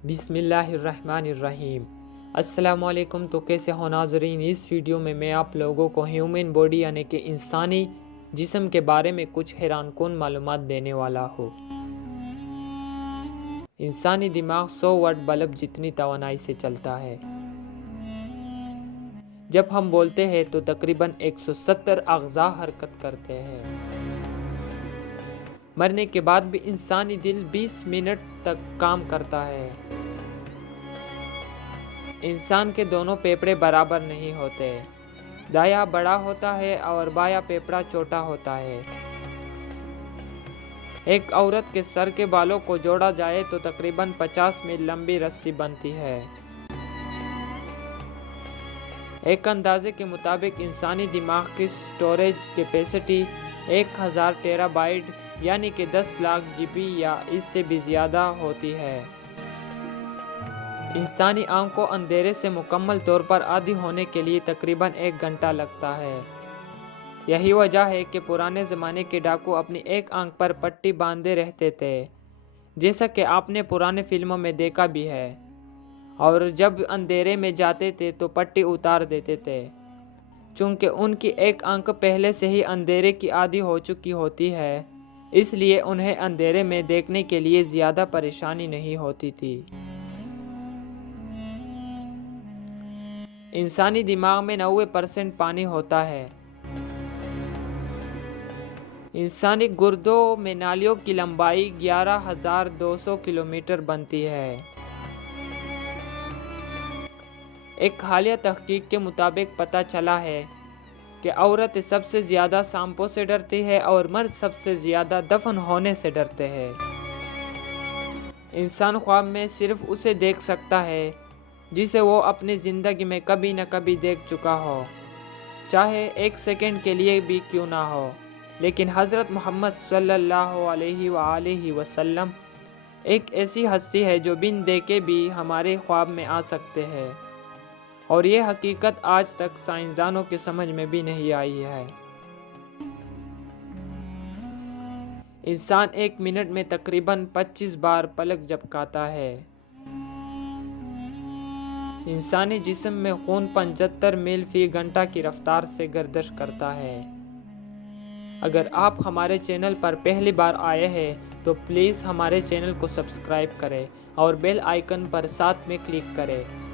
बिस्मिल्लाहिर्रहमानिर्रहीम। अस्सलाम वालेकुम। तो कैसे हो नाज़रीन, इस वीडियो में मैं आप लोगों को ह्यूमन बॉडी यानी कि इंसानी जिस्म के बारे में कुछ हैरानकुन मालूमात देने वाला हूँ। इंसानी दिमाग 100 वाट बल्ब जितनी तवानाई से चलता है। जब हम बोलते हैं तो तकरीबन 170 अग़ज़ा हरकत करते हैं। मरने के बाद भी इंसानी दिल 20 मिनट तक काम करता है। इंसान के दोनों फेफड़े बराबर नहीं होते, दायां बड़ा होता है और बायां फेफड़ा छोटा होता है। एक औरत के सर के बालों को जोड़ा जाए तो तकरीबन 50 मील लंबी रस्सी बनती है। एक अंदाजे के मुताबिक इंसानी दिमाग की स्टोरेज कैपेसिटी 1000 टेराबाइट यानी कि 10 लाख GB या इससे भी ज़्यादा होती है। इंसानी आँख को अंधेरे से मुकम्मल तौर पर आदी होने के लिए तकरीबन 1 घंटा लगता है। यही वजह है कि पुराने ज़माने के डाकू अपनी एक आँख पर पट्टी बांधे रहते थे, जैसा कि आपने पुराने फिल्मों में देखा भी है, और जब अंधेरे में जाते थे तो पट्टी उतार देते थे। चूँकि उनकी एक आँख पहले से ही अंधेरे की आदी हो चुकी होती है, इसलिए उन्हें अंधेरे में देखने के लिए ज़्यादा परेशानी नहीं होती थी। इंसानी दिमाग में 90% पानी होता है। इंसानी गुर्दों में नालियों की लंबाई 11,200 किलोमीटर बनती है। एक हालिया तहकीक के मुताबिक पता चला है कि औरत सबसे ज़्यादा सांपों से डरती है और मर्द सबसे ज़्यादा दफन होने से डरते हैं। इंसान ख्वाब में सिर्फ उसे देख सकता है जिसे वो अपनी ज़िंदगी में कभी न कभी देख चुका हो, चाहे 1 सेकंड के लिए भी क्यों ना हो। लेकिन हज़रत मोहम्मद सल्लल्लाहु अलैहि वसल्लम एक ऐसी हस्ती है जो बिन देखे भी हमारे ख्वाब में आ सकते हैं, और ये हकीकत आज तक साइंसदानों के समझ में भी नहीं आई है। इंसान 1 मिनट में तकरीबन 25 बार पलक झपकाता है। इंसानी जिस्म में खून 75 मील फी घंटा की रफ्तार से गर्दिश करता है। अगर आप हमारे चैनल पर पहली बार आए हैं तो प्लीज़ हमारे चैनल को सब्सक्राइब करें और बेल आइकन पर साथ में क्लिक करें